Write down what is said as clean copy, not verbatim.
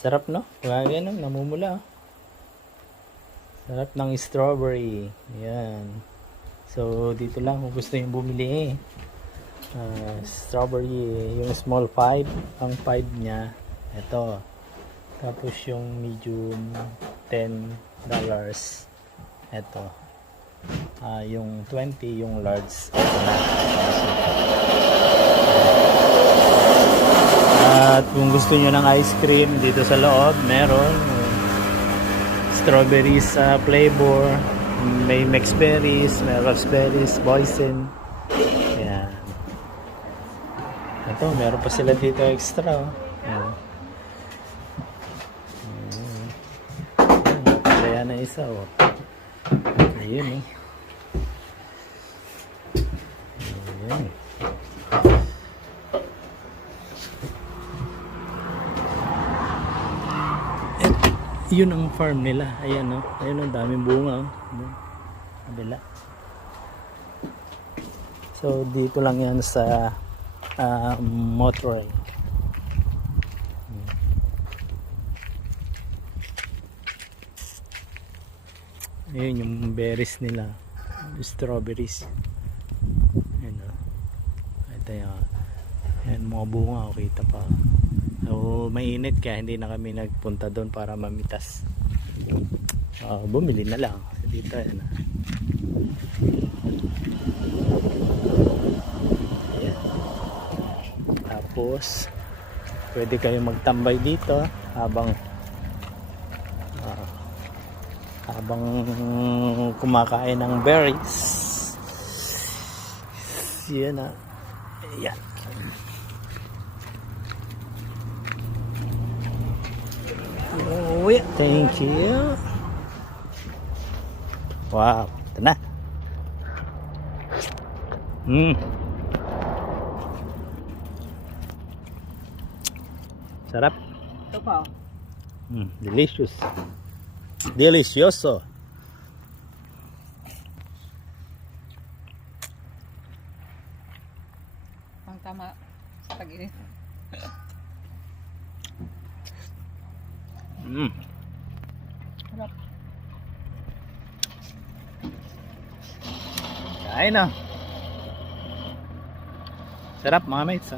Sarap, no? Yan, no? Namumula. Oh. Sarap ng strawberry. Yan. So, dito lang kung gusto yung bumili. Strawberry, yung small 5. Ang 5 niya, ito. Tapos yung medium, $10. Ito. Yung 20, yung large. Ito na. At kung gusto nyo ng ice cream, dito sa loob, meron. Strawberries flavor, may mixed berries, may raspberries, boysen. Ayan. Ito, meron pa sila dito extra. Ayan. Kaya na isa. Oh. Ayun eh. Ayan. Yun ang farm nila. Ayan, no? Ayan, ang daming bunga. Kabila. So, dito lang yan sa Motroy. Ayan yung berries nila. Strawberries. Ayan, no? Ito yan. Ayan, mga bunga. Kita pa. So, mainit kaya hindi na kami nagpunta doon para mamitas. Bumili na lang. Dito yan. Ayan. Tapos, pwede kayo magtambay dito habang kumakain ng berries. Yan na. Ayan. Oh, yeah. Thank you. Wow, ito na. Sarap. Ito pa. Delicious. Delicioso. Ang tama sa pag-init. Sarap. Kain na. Sarap mga mates.